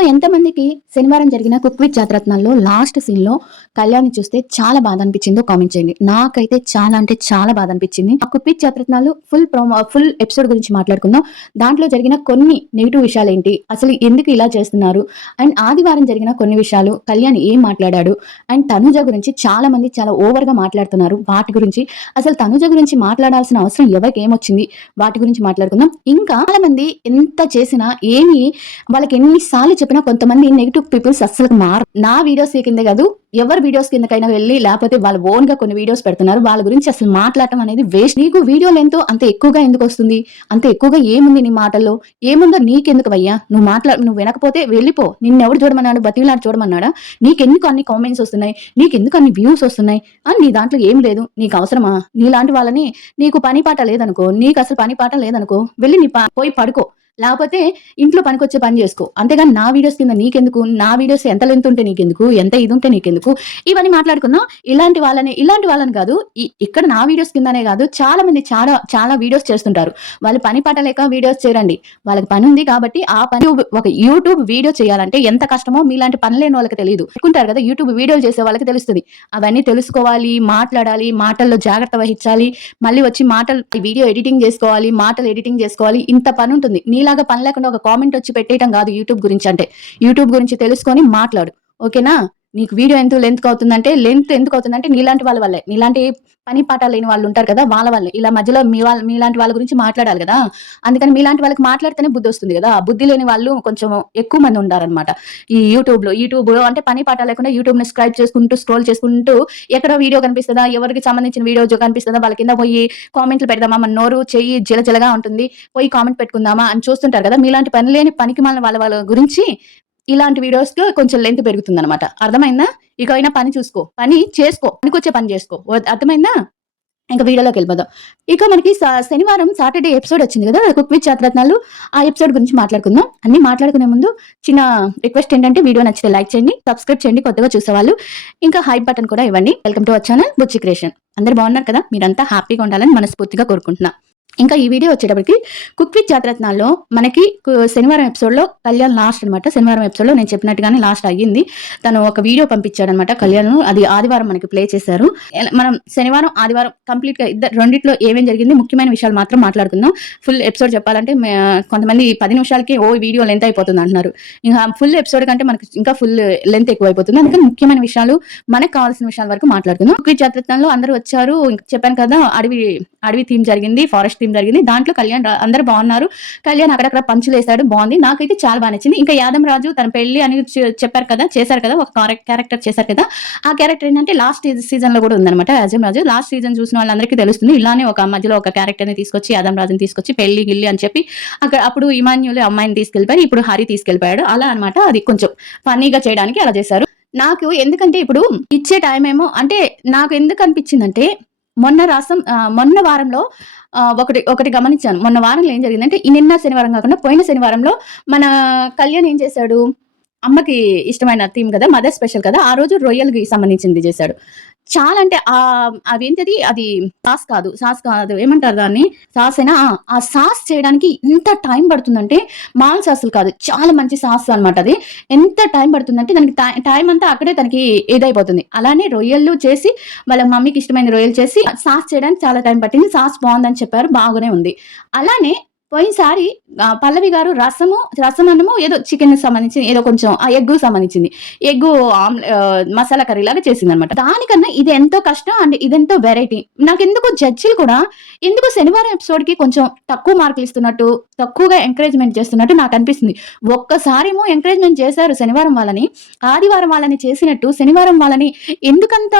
మీలో ఎంతమందికి శనివారం జరిగిన కుక్ విత్ జాతరత్నాల్లో లాస్ట్ సీన్‌లో కళ్యాణ్‌ని చూస్తే చాలా బాధ అనిపించిందో కామెంట్ చేయండి. నాకైతే చాలా అంటే చాలా బాధ అనిపించింది. ఆ cook with Jathi Ratnalu full episode గురించి మాట్లాడుకుందాం. దాంట్లో జరిగిన కొన్ని నెగెటివ్ విషయాలేంటి? అసలు ఎందుకు ఇలా చేస్తున్నారు? అండ్ ఆదివారం జరిగిన కొన్ని విషయాలు, కళ్యాణ్ ఏం మాట్లాడాడు? అండ్ తనుజ గురించి చాలా మంది చాలా ఓవర్‌గా మాట్లాడుతున్నారు. వాటి గురించి అసలు తనుజ గురించి మాట్లాడాల్సిన అవసరం ఎవరికి ఏమొచ్చింది? వాటి గురించి మాట్లాడుకుందాం. ఇంకా చాలా మంది ఎంత చేసినా వాళ్ళకి ఎన్ని సార్లు చెప్పినా కొంతమంది నెగిటివ్ పీపుల్స్ అస్సలు మారు. నా వీడియోస్ కింద కాదు, ఎవరి వీడియోస్ కిందకైనా వెళ్ళి లేకపోతే వాళ్ళ ఓన్ గా కొన్ని వీడియోస్ పెడుతున్నారు. వాళ్ళ గురించి అసలు మాట్లాడటం అనేది వేస్ట్. నీకు వీడియో లెంత్ అంత ఎక్కువగా ఎందుకు వస్తుంది? అంత ఎక్కువగా ఏముంది నీ మాటల్లో? ఏముందో నీకెందుకు అయ్యా? నువ్వు వినకపోతే వెళ్ళిపో. నిన్నెవడు చూడమన్నాడు? బతిమిలాడు చూడమన్నాడా? నీకెందుకు అన్ని కామెంట్స్ వస్తున్నాయి? నీకెందుకు అన్ని వ్యూస్ వస్తున్నాయి? నీ దాంట్లో ఏం లేదు. నీకు అవసరమా? నీలాంటి వాళ్ళని, నీకు పని పాట లేదనుకో, నీకు అసలు పని పాట లేదనుకో, వెళ్ళి పోయి పడుకో. లేకపోతే ఇంట్లో పనికొచ్చే పని చేసుకో. అంతేగాని నా వీడియోస్ కింద నీకెందుకు? నా వీడియోస్ ఎంత లెంత్ ఉంటే నీకెందుకు? ఎంత ఇది ఉంటే నీకెందుకు? ఇవన్నీ మాట్లాడుకుందాం. ఇలాంటి వాళ్ళని కాదు, ఇక్కడ నా వీడియోస్ కిందనే కాదు, చాలా మంది చాలా చాలా వీడియోస్ చేస్తుంటారు. వాళ్ళు పని పాట లేక వీడియోస్ చేయరండి. వాళ్ళకి పని ఉంది కాబట్టి ఆ పని ఒక యూట్యూబ్ వీడియో చేయాలంటే ఎంత కష్టమో మీలాంటి పని లేని వాళ్ళకి తెలియదు. అనుకుంటారు కదా, యూట్యూబ్ వీడియోలు చేసే వాళ్ళకి తెలుస్తుంది. అవన్నీ తెలుసుకోవాలి, మాట్లాడాలి, మాటల్లో జాగ్రత్త వహించాలి, మళ్ళీ వచ్చి వీడియో ఎడిటింగ్ చేసుకోవాలి, మాటలు ఎడిటింగ్ చేసుకోవాలి. ఇంత పని ఉంటుంది. నీలాగా పని లేకుండా ఒక కామెంట్ వచ్చి పెట్టేయడం కాదు యూట్యూబ్ గురించి. అంటే యూట్యూబ్ గురించి తెలుసుకొని మాట్లాడు, ఓకేనా? నీకు వీడియో లెంత్ ఎందుకు అవుతుందంటే నీలాంటి వాళ్ళ వల్లే. నీలాంటి పని పాట లేని వాళ్ళు ఉంటారు కదా, వాళ్ళ వల్లే. ఇలా మధ్యలో మీలాంటి వాళ్ళ గురించి మాట్లాడాలి కదా. అందుకని మీలాంటి వాళ్ళకి మాట్లాడితేనే బుద్ధి వస్తుంది కదా. బుద్ధి లేని వాళ్ళు కొంచెం ఎక్కువ మంది ఉంటారనమాట ఈ యూట్యూబ్ లో. అంటే పని పాట లేకుండా యూట్యూబ్ ని స్క్రోల్ చేసుకుంటూ ఎక్కడో వీడియో కనిపిస్తుందా, ఎవరికి సంబంధించిన వీడియో కనిపిస్తుందా, వాళ్ళ కింద పోయి కామెంట్లు పెడదామా, మన నోరు చెయ్యి జలజలగా ఉంటుంది, పోయి కామెంట్ పెట్టుకుందామా అని చూస్తుంటారు కదా. మీలాంటి పని లేని పనికి వాళ్ళ గురించి ఇలాంటి వీడియోస్ కి కొంచెం లెంత్ పెరుగుతుంది అనమాట. అర్థమైందా? ఇక అయినా పని చూసుకో, పని చేసుకో, పనికొచ్చే పని చేసుకో. అర్థమైందా? ఇంకా వీడియోలోకి వెళ్ళిపోదాం. ఇక మనకి శనివారం సాటర్డే ఎపిసోడ్ వచ్చింది కదా, కుక్ విత్ జాతరత్నాలు. ఆ ఎపిసోడ్ గురించి మాట్లాడుకుందాం. అన్ని మాట్లాడుకునే ముందు చిన్న రిక్వెస్ట్ ఏంటంటే, వీడియో నచ్చితే లైక్ చేయండి, సబ్స్క్రైబ్ చేయండి కొత్తగా చూసేవాళ్ళు, ఇంకా హైప్ బటన్ కూడా ఇవ్వండి. Welcome to our channel Buchi creation. అందరు బాగున్నారు కదా? మీరంతా హ్యాపీగా ఉండాలని మనస్ఫూర్తిగా కోరుకుంటున్నా. ఇంకా ఈ వీడియో వచ్చేటప్పటికి కుక్ విత్ జాతరత్నాల్లో మనకి శనివారం ఎపిసోడ్ లో కళ్యాణ్ లాస్ట్ అనమాట. శనివారం ఎపిసోడ్ లో నేను చెప్పినట్టుగానే లాస్ట్ అయ్యింది. తను ఒక వీడియో పంపించాడు అనమాట కళ్యాణ్. అది ఆదివారం మనకి ప్లే చేశారు. మనం శనివారం ఆదివారం కంప్లీట్ గా రెండిట్లో ఏమేం జరిగింది, ముఖ్యమైన విషయాలు మాత్రం మాట్లాడుకుందాం. ఫుల్ ఎపిసోడ్ చెప్పాలంటే కొంతమంది 10 నిమిషాలకి వీడియో లెంత్ అయిపోతుంది అంటున్నారు. ఇంకా ఫుల్ ఎపిసోడ్ కంటే మనకి ఇంకా ఫుల్ లెంత్ ఎక్కువ అయిపోతుంది. అందుకని ముఖ్యమైన విషయాలు, మనకు కావాల్సిన విషయాల వరకు మాట్లాడుకుందాం. కుక్ విత్ జాతరత్నాల్లో అందరూ వచ్చారు. చెప్పాను కదా, అడవి థీమ్ జరిగింది, ఫారెస్ట్ థీమ్ జరిగింది. దాంట్లో కళ్యాణ్ అందరూ బాగున్నారు. కళ్యాణ్ అక్కడక్కడ పంచులు వేసాడు, బాగుంది. నాకైతే చాలా బాగా నచ్చింది. ఇంకా యాదం రాజు తన పెళ్లి అని చేశారు కదా, ఒక క్యారెక్టర్ చేశారు కదా. ఆ క్యారెక్టర్ ఏంటంటే లాస్ట్ సీజన్ లో కూడా ఉందన్నమాట. యాదం రాజు లాస్ట్ సీజన్ చూసిన వాళ్ళందరికీ తెలుస్తుంది. ఇలానే ఒక మధ్యలో ఒక క్యారెక్టర్ ని తీసుకొచ్చి యాదం రాజుని తీసుకొచ్చి పెళ్లి గిల్లి అని చెప్పి అప్పుడు ఇమాన్యుల్ అమ్మాయిని తీసుకెళ్లిపోయారు, ఇప్పుడు హరి తీసుకెళ్లిపోయాడు. అలా అనమాట. అది కొంచెం ఫన్నీగా చేయడానికి అలా చేశారు. నాకు ఎందుకంటే ఇప్పుడు ఇచ్చే టైం ఏమో అంటే నాకు ఎందుకు అనిపించిందంటే, మొన్న వారంలో ఒకటి గమనించాను. మొన్న వారంలో ఏం జరిగిందంటే, నిన్న శనివారం కాకుండా పోయిన శనివారంలో మన కళ్యాణ్ ఏం చేశాడు, అమ్మకి ఇష్టమైన థీమ్ కదా, మదర్ స్పెషల్ కదా, ఆ రోజు రొయ్యలకి సంబంధించింది చేశాడు. చాలా అంటే అవేంటది, అది సాస్ కాదు ఏమంటారు దాన్ని, సాసేనా? ఆ సాస్ చేయడానికి ఎంత టైం పడుతుందంటే, మాల్ సాసులు కాదు, చాలా మంచి సాస్ అనమాట. అది ఎంత టైం పడుతుందంటే దానికి టైం అంతా అక్కడే తనకి ఇదైపోతుంది. అలానే రొయ్యలు చేసి, వాళ్ళ మమ్మీకి ఇష్టమైన రొయ్యలు చేసి సాస్ చేయడానికి చాలా టైం పట్టింది. సాస్ బాగుందని చెప్పారు, బాగానే ఉంది. అలానే పోయినసారి పల్లవి గారు రసం అన్నము ఏదో చికెన్ సంబంధించి ఏదో కొంచెం ఆ ఎగ్ సంబంధించింది, ఎగ్ మసాలా కర్రీ లాగా చేసింది అనమాట. దానికన్నా ఇది ఎంతో కష్టం అండ్ ఇదెంతో వెరైటీ. నాకెందుకు జడ్జిలు కూడా ఎందుకు శనివారం ఎపిసోడ్ కి కొంచెం తక్కువ మార్కులు ఇస్తున్నట్టు, తక్కువగా ఎంకరేజ్మెంట్ చేస్తున్నట్టు నాకు అనిపిస్తుంది. ఒక్కసారేమో ఎంకరేజ్మెంట్ చేశారు శనివారం వాళ్ళని, ఆదివారం వాళ్ళని చేసినట్టు శనివారం వాళ్ళని ఎందుకంత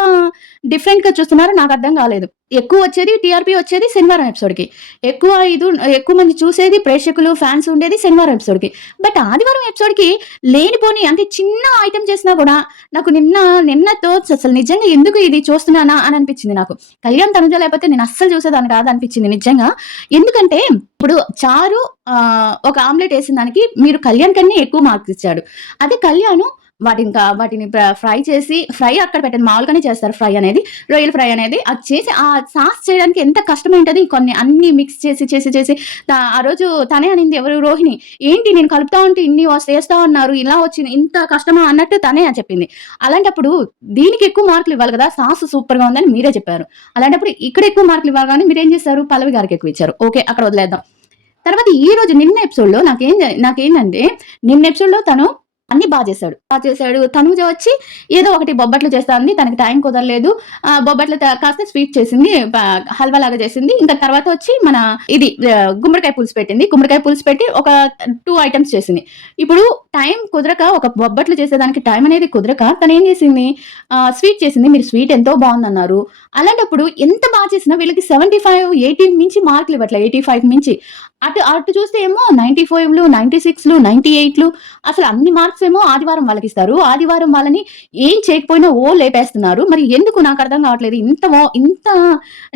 డిఫరెంట్ గా చూస్తున్నారో నాకు అర్థం కాలేదు. ఎక్కువ వచ్చేది టీఆర్పీ వచ్చేది శనివారం ఎపిసోడ్ కి, ఎక్కువ మంది చూసేది ప్రేక్షకులు ఫ్యాన్స్ ఉండేది శనివారం ఎపిసోడ్ కి. బట్ ఆదివారం ఎపిసోడ్ కి లేనిపోని అంటే చిన్న ఐటమ్ చేసినా కూడా నాకు నిన్నతో అసలు నిజంగా ఎందుకు ఇది చూస్తున్నానా అని అనిపించింది. నాకు కళ్యాణ్ తనుజ లేకపోతే నేను అస్సలు చూసేదాన్ని కాదు అనిపించింది నిజంగా. ఎందుకంటే ఇప్పుడు చారు ఒక ఆమ్లెట్ వేసిన దానికి మీరు కళ్యాణ్ కన్నా ఎక్కువ మార్క్స్ ఇచ్చాడు. అదే కళ్యాణ్ వాటిని ఫ్రై చేసి ఫ్రై అక్కడ పెట్టండి. మామూలుగానే చేస్తారు ఫ్రై అనేది. రొయ్యల ఫ్రై అనేది. అది చేసి ఆ సాస్ చేయడానికి ఎంత కష్టమేంటది. కొన్ని అన్నీ మిక్స్ చేసి ఆ రోజు తనే అనింది ఎవరు రోహిణి. "ఏంటి నేను కలుపుతా ఉంటే ఇన్ని చేస్తా ఉన్నారు. ఇలా వచ్చింది. ఇంత కష్టమా?" అన్నట్టు తనే చెప్పింది. అలాంటప్పుడు దీనికి ఎక్కువ మార్కులు ఇవ్వాలి కదా! సాస్ సూపర్‌గా ఉందని మీరే చెప్పారు. అలాంటప్పుడు ఇక్కడ ఎక్కువ మార్కులు ఇవ్వాలి గానీ మీరేం చేశారు? పల్లవి గారికి ఎక్కువ ఇచ్చారు. ఓకే. అక్కడ వదిలేద్దాం. తర్వాత ఈ రోజు నిన్న ఎపిసోడ్‌లో నాకేంటంటే నిన్న ఎపిసోడ్‌లో తను అన్నీ చేశాడు. తనూజ వచ్చి ఏదో ఒకటి బొబ్బట్లు చేస్తా అంది. తనకి టైం కుదరలేదు. బొబ్బట్లు కాస్త స్వీట్ చేసింది. హల్వా లాగా చేసింది. ఇంకా తర్వాత వచ్చి మన ఇది గుమ్మడికాయ పులుసు పెట్టింది. గుమ్మడికాయ పులుసు పెట్టి ఒక 2 ఐటెమ్స్ చేసింది. ఇప్పుడు టైం కుదరక ఒక బొబ్బట్లు చేసేదానికి టైం అనేది కుదరక తనేం చేసింది స్వీట్ చేసింది. మీరు స్వీట్ ఎంతో బావుందన్నారు. అలాంటప్పుడు ఎంత చేసినా వీళ్ళకి 75, 80 మించి మార్కులు ఇవ్వట్లే. 85 మించి. అటు చూస్తే ఏమో 95లు, 96లు, 98లు అసలు అన్ని మార్క్స్ ఏమో ఆదివారం వాళ్ళకిస్తారు. ఆదివారం వాళ్ళని ఏం చేయకపోయినా లేపేస్తున్నారు. మరి ఎందుకు నాకు అర్థం కావట్లేదు. ఇంత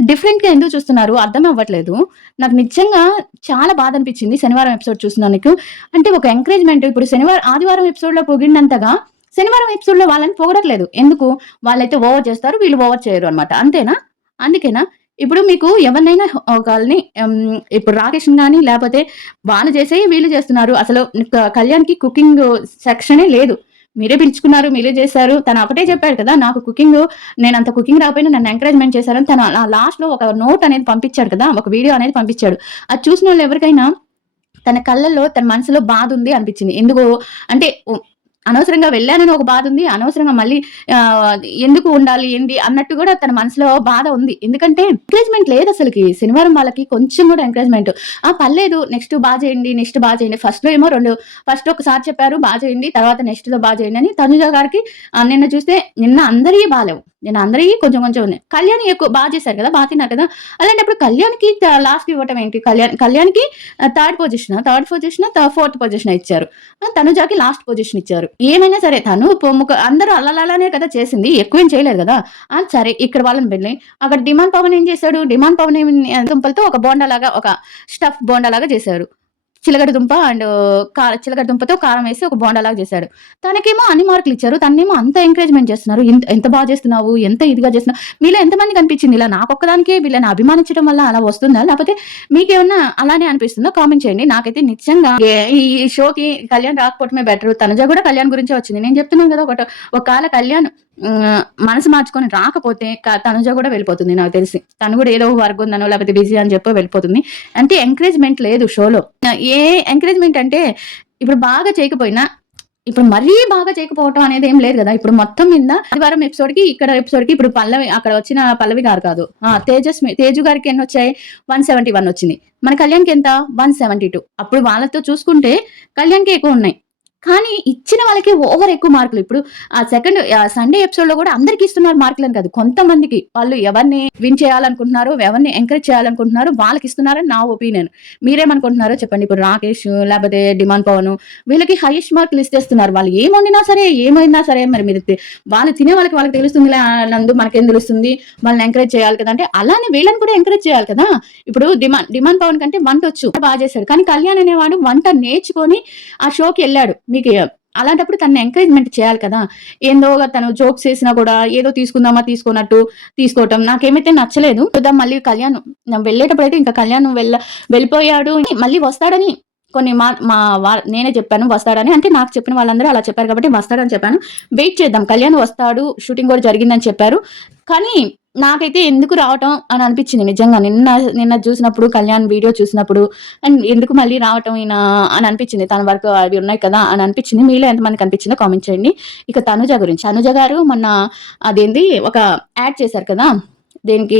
డిఫరెంట్‌గా ఎందుకు చూస్తున్నారు అర్థం అవ్వట్లేదు. నాకు నిజంగా చాలా బాధ అనిపించింది శనివారం ఎపిసోడ్ చూసినందుకు. అంటే ఒక ఎంకరేజ్‌మెంట్ ఇప్పుడు ఆదివారం ఎపిసోడ్‌లో పొగిడినంతగా శనివారం ఎపిసోడ్‌లో వాళ్ళని పొగడట్లేదు. ఎందుకు? వాళ్ళైతే ఓవర్ చేస్తారు. వీళ్ళు ఓవర్ చేయరు అన్నమాట. అంతేనా? అందుకేనా? ఇప్పుడు మీకు ఎవరినైనా ఒకళ్ళని ఇప్పుడు రాకేష్‌ని గాని లేపోతే వాళ్ళు చేసేయి వీళ్ళు చేస్తున్నారు. అసలు కళ్యాణ్‌కి కుకింగ్ సెక్షనే లేదు. మీరే పిలుచుకున్నారు. మీరే చేశారు. తను ఒకటే చెప్పాడు కదా! నాకు నేనంత కుకింగ్ రాకపోయినా నన్ను ఎంకరేజ్‌మెంట్ చేశారని తను లాస్ట్‌లో ఒక నోట్ అనేది పంపించాడు కదా! ఒక వీడియో అనేది పంపించాడు. అది చూసినోళ్ళు ఎవరికైనా తన కళ్ళల్లో, తన మనసులో బాధుంది అనిపించింది. ఎందుకు అంటే అనవసరంగా వెళ్ళానని ఒక బాధుంది. అనవసరంగా మళ్ళీ ఎందుకు ఉండాలి ఏంది అన్నట్టు గూడా తన మనసులో బాధ ఉంది. ఎందుకంటే ఎంకరేజ్‌మెంట్ లేదసలకి. శనివారం వాళ్ళకి కొంచెం గూడా ఎంకరేజ్‌మెంట్. పర్లేదు నెక్స్ట్ చేయండి. ఫస్ట్ ఒకసారి చెప్పారు చేయండి. తర్వాత నెక్స్ట్‌లో చేయండి అని తనుజ గారికి నిన్న అందరియి బాలేవు. నేను అందరియి కొంచెం కొంచెం ఉన్నాయి. కళ్యాణి ఎక్కువ చేశారు కదా! తిన్నారు కదా! అలాంటప్పుడు కళ్యాణ్‌కి లాస్ట్ ఇవ్వటం ఏంటి? కళ్యాణ్‌కి థర్డ్ పొజిషన్, ఫోర్త్ పొజిషన్ ఇచ్చారు. తనుజాకి లాస్ట్ పొజిషన్ ఇచ్చారు. ఏమైనా సరే తను అందరూ అల్లలనే కదా చేసింది. ఎక్కువేం చేయలేదు కదా! సరే ఇక్కడ వాళ్ళని వెళ్ళి అక్కడ డిమాండ్ పవన్ ఏం చేశాడు? డిమాండ్ పవన్ దుంపలతో ఒక బోండాలాగా ఒక స్టఫ్ బోండాలాగా చేశారు. చిలకడ దుంప అండ్ చిలకడ దుంపతో కారం వేసి ఒక బోండాలాగా చేశాడు. తనకేమో అన్ని మార్కులు ఇచ్చారు. తననేమో అంత ఎంకరేజ్‌మెంట్ చేస్తున్నారు. ఎంత చేస్తున్నావు? ఎంత ఇదిగా చేస్తున్నావు? మీలో ఎంతమందికి అనిపించింది ఇలా నాకొక్కదానికే వీళ్ళని అభిమానించడం వల్ల అలా వస్తుందా? లేకపోతే మీకేమన్నా అలానే అనిపిస్తుందో కామెంట్ చేయండి. నాకైతే నిజంగా ఈ షోకి కళ్యాణ్ రాకపోవటమే బెటర్. తనుజ కూడా కళ్యాణ్ గురించే వచ్చింది. నేను చెప్తున్నాను కదా! ఒకవేళ కళ్యాణ్ మనసు మార్చుకొని రాకపోతే తనుజ కూడా వెళ్ళిపోతుంది నాకు తెలిసి. తను కూడా ఏదో వర్క్ ఉందనో లేకపోతే బిజీ అని చెప్పి వెళ్ళిపోతుంది. అంటే ఎంకరేజ్‌మెంట్ లేదు షోలో. ఏ ఎంకరేజ్‌మెంట్ అంటే ఇప్పుడు బాగా చేయకపోయినా ఇప్పుడు మరీ బాగా చేయకపోవటం అనేది ఏం లేదు కదా! ఇప్పుడు మొత్తం మీద ఆదివారం ఎపిసోడ్‌కి ఇక్కడ ఎపిసోడ్‌కి ఇప్పుడు అక్కడ వచ్చిన పల్లవి గారు కాదు. తేజు గారికి ఎన్నొచ్చాయి? 171 వచ్చింది. మన కళ్యాణ్‌కి ఎంత? 172. అప్పుడు వాళ్ళతో చూసుకుంటే కళ్యాణ్‌కి ఎక్కువ ఉన్నాయి. కానీ ఇచ్చిన వాళ్ళకి ఎక్కువ మార్కులు. ఇప్పుడు సండే ఎపిసోడ్‌లో కూడా అందరికి ఇస్తున్నారు మార్కులని కాదు. కొంతమందికి వాళ్ళు ఎవరిని విన్ చేయాలనుకుంటున్నారో, ఎవరిని ఎంకరేజ్ చేయాలనుకుంటున్నారో వాళ్ళకి ఇస్తున్నారని నా ఒపీనియన్. మీరేమనుకుంటున్నారో చెప్పండి. ఇప్పుడు రాకేష్ లేకపోతే డిమాండ్ పవన్ వీళ్ళకి హైయెస్ట్ మార్కులు ఇస్తేస్తున్నారు. వాళ్ళు ఏమైనా సరే మరి మీరు వాళ్ళు తినే వాళ్ళకి తెలుస్తుందిలే నందు మనకేం తెలుస్తుంది? వాళ్ళని ఎంకరేజ్ చేయాలి కదా! అంటే అలానే వీళ్ళని కూడా ఎంకరేజ్ చేయాలి కదా! ఇప్పుడు డిమాండ్ పవన్ కంటే వంట వచ్చు. చేశాడు. కానీ కళ్యాణ్ అనేవాడు వంట నేర్చుకొని ఆ షోకి వెళ్ళాడు. మీకు అలాంటప్పుడు తనని ఎంకరేజ్‌మెంట్ చేయాలి కదా! ఏందో తను జోక్స్ చేసినా కూడా ఏదో తీసుకుందామా తీసుకోనట్టు తీసుకోవటం నాకేమైతే నచ్చలేదు. చూద్దాం మళ్ళీ కళ్యాణ్ వెళ్ళేటప్పుడైతే ఇంకా కళ్యాణ్ వెళ్ళిపోయాడు మళ్ళీ వస్తాడని కొన్ని నేనే చెప్పాను వస్తాడని. అంటే నాకు చెప్పిన వాళ్ళందరూ అలా చెప్పారు కాబట్టి వస్తాడని చెప్పాను. వెయిట్ చేద్దాం. కళ్యాణ్ వస్తాడు. షూటింగ్ కూడా జరిగిందని చెప్పారు. కానీ నాకైతే ఎందుకు రావటం అని అనిపించింది నిజంగా. నిన్న చూసినప్పుడు కళ్యాణ్ వీడియో చూసినప్పుడు అండ్ ఎందుకు మళ్ళీ రావటం ఈయన అని అనిపించింది. తన వరకు అవి ఉన్నాయి కదా అని అనిపించింది. మీలో ఎంతమందికి అనిపించిందో కామెంట్ చేయండి. ఇక తనుజ గురించి. తనుజ గారు మొన్న అదేంది ఒక యాడ్ చేశారు కదా! దేనికి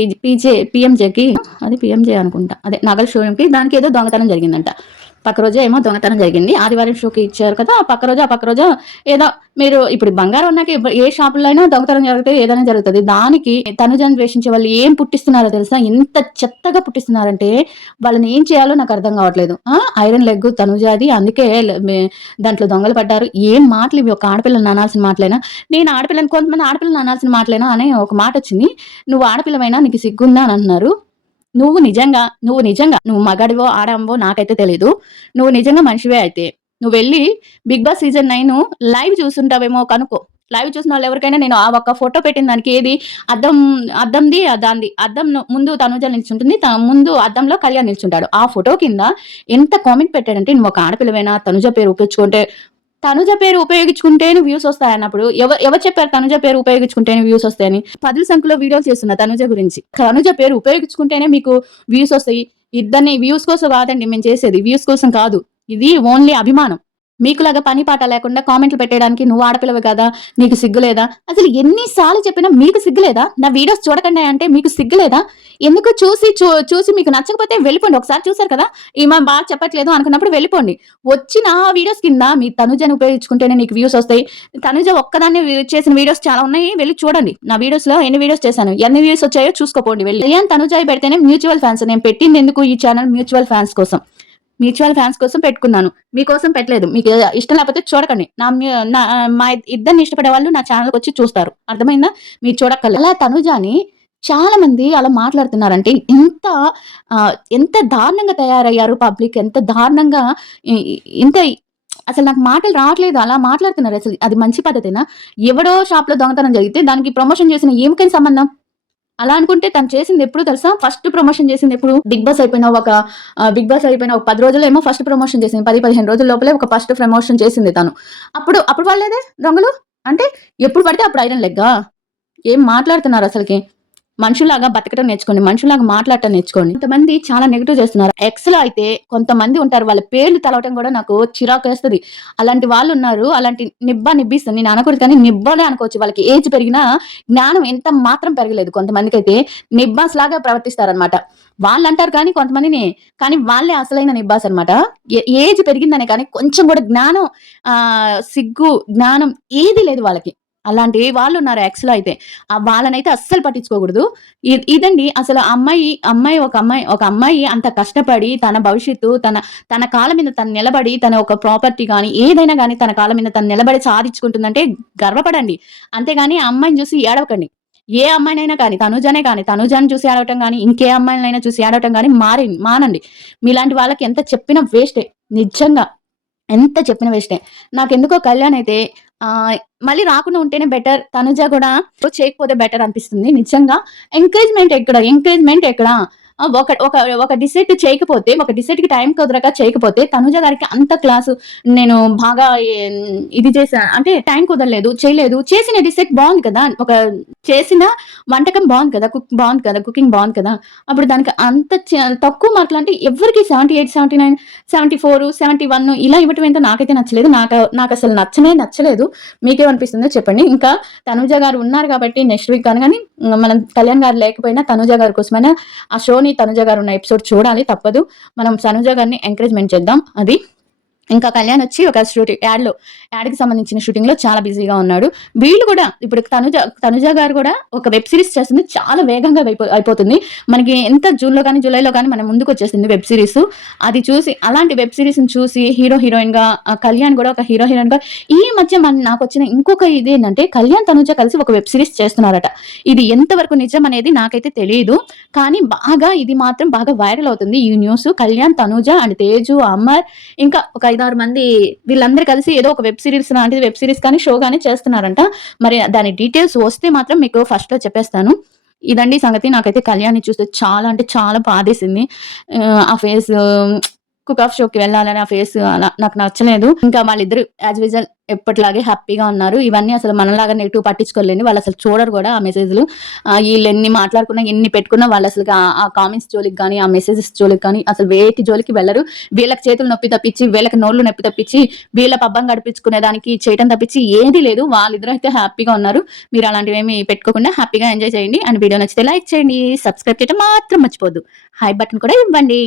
పిఎంజేకి అది పిఎంజే అనుకుంటా. అదే నగల షోరూమ్‌కి దానికి ఏదో దొంగతనం జరిగిందంట. పక్క రోజే ఏమో దొంగతనం జరిగింది. ఆదివారం షోకి ఇచ్చారు కదా! ఆ పక్క రోజు ఏదో మీరు ఇప్పుడు బంగారం ఉన్నాక ఏ షాపుల్లో అయినా దొంగతనం జరుగుతుంది. ఏదైనా జరుగుతుంది. దానికి తనుజను ద్వేషించే వాళ్ళు ఏం పుట్టిస్తున్నారో తెలుసా? ఎంత చెత్తగా పుట్టిస్తున్నారంటే వాళ్ళని ఏం చేయాలో నాకు అర్థం కావట్లేదు. ఐరన్ లెగ్ తనుజాది అందుకే దాంట్లో దొంగలు పడ్డారు. ఏం మాటలు ఇవి ఒక ఆడపిల్లని అనాల్సిన మాటలేనా? నేను ఆడపిల్లని కొంతమంది ఆడపిల్లని అనాల్సిన మాటలేనా అనే ఒక మాట వచ్చింది. నువ్వు ఆడపిల్లవైనా నీకు సిగ్గుందా అని అంటున్నారు. నువ్వు నిజంగా నువ్వు మగాడివో ఆడవో నాకైతే తెలీదు. నువ్వు నిజంగా మనిషివే అయితే నువ్వు వెళ్ళి బిగ్ బాస్ సీజన్ 9 లైవ్ చూసుంటావేమో కనుక్కో. లైవ్ చూసిన వాళ్ళు ఎవరికైనా నేను ఆ ఒక్క ఫోటో పెట్టిన దానికి ఏది అద్దం అద్దంది దాంది అద్దం ముందు తనుజ నిల్చుంటుంది, ముందు అద్దంలో కళ్యాణ్ నిల్చుంటాడు. ఆ ఫోటో కింద ఎంత కామెంట్ పెట్టాడంటే, నువ్వు ఒక ఆడపిల్లవేనా, తనుజ పేరు ఉపయోగించుకుంటే తనుజ పేరు ఉపయోగించుకుంటేనే వ్యూస్ వస్తాయన్నప్పుడు ఎవరు చెప్పారు తనుజ పేరు ఉపయోగించుకుంటేనే వ్యూస్ వస్తాయని? పదుల సంఖ్యలో వీడియోలు చేస్తున్నా తనుజ గురించి. తనుజ పేరు ఉపయోగించుకుంటేనే మీకు వ్యూస్ వస్తాయి. ఇద్దరిని వ్యూస్ కోసం కాదండి మేము చేసేది, వ్యూస్ కోసం కాదు. ఇది ఓన్లీ అభిమానం. మీకులాగా పని పాట లేకుండా కామెంట్లు పెట్టడానికి నువ్వు ఆడపిల్లవి కదా, నీకు సిగ్గులేదా? అసలు ఎన్నిసార్లు చెప్పినా మీకు సిగ్గులేదా? నా వీడియోస్ చూడకండి అంటే మీకు సిగ్గులేదా? ఎందుకు చూసి మీకు నచ్చకపోతే వెళ్ళిపోండి. ఒకసారి చూసారు కదా, ఈమె బాగా చెప్పట్లేదు అనుకున్నప్పుడు వెళ్ళిపోండి. వచ్చిన వీడియోస్ కింద మీ తనుజని ఉపయోగించుకుంటేనే నీకు వ్యూస్ వస్తాయి. తనుజ ఒక్కదాన్ని చేసిన వీడియోస్ చాలా ఉన్నాయి, వెళ్ళి చూడండి. నా వీడియోస్ లో ఎన్ని వీడియోస్ చేశాను, ఎన్ని వ్యూస్ వచ్చాయో చూసుకోపోండి వెళ్ళి. కళ్యాణ్ తనుజాయి పెడితేనే మ్యూచువల్ ఫ్యాన్స్. నేను పెట్టింది ఎందుకు ఈ ఛానల్? మ్యూచువల్ ఫ్యాన్స్ కోసం, మ్యూచువల్ ఫ్యాన్స్ కోసం పెట్టుకున్నాను, మీకోసం పెట్టలేదు. మీకు ఇష్టం లేకపోతే చూడకండి. మా ఇద్దరిని ఇష్టపడే వాళ్ళు నా ఛానల్కి వచ్చి చూస్తారు, అర్థమైందా? మీరు చూడక్కర్లేదు. అలా తనుజాని చాలా మంది అలా మాట్లాడుతున్నారంటే ఎంత దారుణంగా తయారయ్యారు పబ్లిక్, ఎంత దారుణంగా ఇంత అసలు నాకు మాటలు రావట్లేదు. అలా మాట్లాడుతున్నారు. అసలు అది మంచి పద్ధతేనా? ఎవడో షాప్ లో దొంగతనం జరిగితే దానికి ప్రమోషన్ చేసిన ఏమికైనా సంబంధం? అలా అనుకుంటే తను చేసింది ఎప్పుడు తెలుసా? ఫస్ట్ ప్రమోషన్ చేసింది ఎప్పుడు? బిగ్ బాస్ అయిపోయిన ఒక 10 రోజుల్లో ఏమో ఫస్ట్ ప్రమోషన్ చేసింది. 10-15 రోజుల లోపలే ఒక ఫస్ట్ ప్రమోషన్ చేసింది తను. అప్పుడు వాళ్ళేదే రంగులు అంటే ఎప్పుడు పడితే అప్పుడు ఐరన్ లెగ్గా. ఏం మాట్లాడుతున్నారు అసలుకి? మనుషులాగా బతకడం నేర్చుకోండి, మనుషులాగా మాట్లాడటం నేర్చుకోండి. కొంతమంది చాలా నెగిటివ్ చేస్తున్నారు. ఎక్స్ లో అయితే కొంతమంది ఉంటారు, వాళ్ళ పేర్లు తెలవటం కూడా నాకు చిరాకు వేస్తుంది. అలాంటి వాళ్ళు ఉన్నారు. అలాంటి నిబ్బిస్తుంది. నేను అనకూడదు కానీ నిబ్బనే అనుకోవచ్చు. వాళ్ళకి ఏజ్ పెరిగినా జ్ఞానం ఎంత మాత్రం పెరగలేదు. కొంతమందికి అయితే నిబ్బాస్ లాగా ప్రవర్తిస్తారనమాట. వాళ్ళు అంటారు కానీ కొంతమందిని, కానీ వాళ్ళే అసలైన నిబ్బాస్ అనమాట. ఏజ్ పెరిగిందనే కానీ కొంచెం కూడా జ్ఞానం, సిగ్గు, జ్ఞానం ఏది లేదు వాళ్ళకి. అలాంటి వాళ్ళు ఉన్నారు ఎక్స్ లో అయితే. వాళ్ళనైతే అస్సలు పట్టించుకోకూడదు. ఇదండి అసలు ఒక అమ్మాయి అంత కష్టపడి తన భవిష్యత్తు తన కాళ్ళ మీద తను నిలబడి, తన ఒక ప్రాపర్టీ కానీ ఏదైనా కానీ తన కాళ్ళ మీద తను నిలబడి సాధించుకుంటుందంటే గర్వపడండి. అంతేగాని ఆ అమ్మాయిని చూసి ఏడవకండి. ఏ అమ్మాయినైనా కానీ, తనుజాని చూసి ఏడవటం కానీ, ఇంకే అమ్మాయినైనా చూసి ఏడవటం కానీ మానండి. మీలాంటి వాళ్ళకి ఎంత చెప్పినా వేస్టే. నిజంగా ఎంత చెప్పిన వేస్టే. నాకెందుకో కళ్యాణ్ అయితే మళ్ళీ రాకుండా ఉంటేనే బెటర్. తనుజ కూడా చేయకపోతే బెటర్ అనిపిస్తుంది నిజంగా. ఎంకరేజ్మెంట్ ఎక్కడ? ఒక ఒక ఒక డిసైడ్ చేయకపోతే, ఒక డిసైడ్ కి టైం కుదరక చేయకపోతే, తనుజ గారికి అంత క్లాసు నేను బాగా ఇది చేసా అంటే టైం కుదరలేదు, చేయలేదు. చేసిన డిసైడ్ బాగుంది కదా, ఒక చేసిన వంటకం బాగుంది కదా, కుకింగ్ బాగుంది కదా, అప్పుడు దానికి అంత తక్కువ మార్కులు అంటే ఎవరికి 78, 79, 74, 71 ఇలా ఇవ్వటం ఏంటో నాకైతే నచ్చలేదు. నాకు అసలు నచ్చలేదు. మీకేమనిపిస్తుందో చెప్పండి. ఇంకా తనుజ గారు ఉన్నారు కాబట్టి నెక్స్ట్ వీక్ కానీ మనం కళ్యాణ్ గారు లేకపోయినా తనుజ గారి కోసమైనా ఆ షోని, తనుజ గారు ఉన్న ఎపిసోడ్ చూడాలి, తప్పదు. మనం తనుజ గారిని ఎంకరేజ్మెంట్ చేద్దాం. అది ఇంకా కళ్యాణ్ వచ్చి ఒక యాడ్కి సంబంధించిన షూటింగ్ లో చాలా బిజీగా ఉన్నాడు. వీళ్ళు కూడా ఇప్పుడు తనుజ గారు కూడా ఒక వెబ్ సిరీస్ చేస్తుంది, చాలా వేగంగా అయిపోతుంది. మనకి ఎంత జూన్లో కానీ జూలైలో కానీ మన ముందుకు వచ్చేసింది వెబ్ సిరీస్. అది చూసి అలాంటి వెబ్ సిరీస్ చూసి హీరోయిన్ గా కళ్యాణ్ కూడా ఒక హీరోయిన్ గా ఈ మధ్య నాకు వచ్చిన ఇంకొక ఇది ఏంటంటే కళ్యాణ్ తనుజ కలిసి ఒక వెబ్ సిరీస్ చేస్తున్నారట. ఇది ఎంతవరకు నిజం అనేది నాకైతే తెలియదు, కానీ ఇది మాత్రం బాగా వైరల్ అవుతుంది ఈ న్యూస్. కళ్యాణ్, తనుజ అండ్ తేజు, అమర్ ఇంకా ఒక 5-6 మంది వీళ్ళందరూ కలిసి ఏదో ఒక వెబ్ సిరీస్ కానీ షో కానీ చేస్తున్నారంట. మరి దాని డీటెయిల్స్ వస్తే మాత్రం మీకు ఫస్ట్ లో చెప్పేస్తాను. ఇదండి సంగతి. నాకైతే కళ్యాణ్ని చూస్తే చాలా అంటే చాలా బాధేసింది. ఆ ఫేస్ కుక్ ఆఫ్ షోకి వెళ్ళాలని ఆ ఫేస్ అలా నాకు నచ్చలేదు. ఇంకా వాళ్ళిద్దరు యాజ్ యూజువల్ ఎప్పటిలాగే హ్యాపీగా ఉన్నారు. ఇవన్నీ అసలు మనలాగా నెగిటివ్ పట్టించుకోలేని వాళ్ళు అసలు చూడరు కూడా ఆ మెసేజ్లు. వీళ్ళు ఎన్ని మాట్లాడుకున్నా ఎన్ని పెట్టుకున్నా వాళ్ళు అసలు ఆ కామెంట్స్ జోలికి కానీ ఆ మెసేజెస్ జోలికి కానీ అసలు వేటి జోలికి వెళ్ళరు. వీళ్ళకి చేతులు నొప్పి తప్పించి, వీళ్ళకి నోళ్ళు నొప్పి తప్పించి, వీళ్ళ పబ్బం గడిపించుకునే దానికి చేయటం తప్పించి ఏది లేదు. వాళ్ళిద్దరూ అయితే హ్యాపీగా ఉన్నారు. మీరు అలాంటివి ఏమి పెట్టుకోకుండా హ్యాపీగా ఎంజాయ్ చేయండి. అండ్ వీడియో నచ్చితే లైక్ చేయండి, సబ్స్క్రైబ్ చేయడం మాత్రం మర్చిపోద్దు, హై బటన్ కూడా ఇవ్వండి.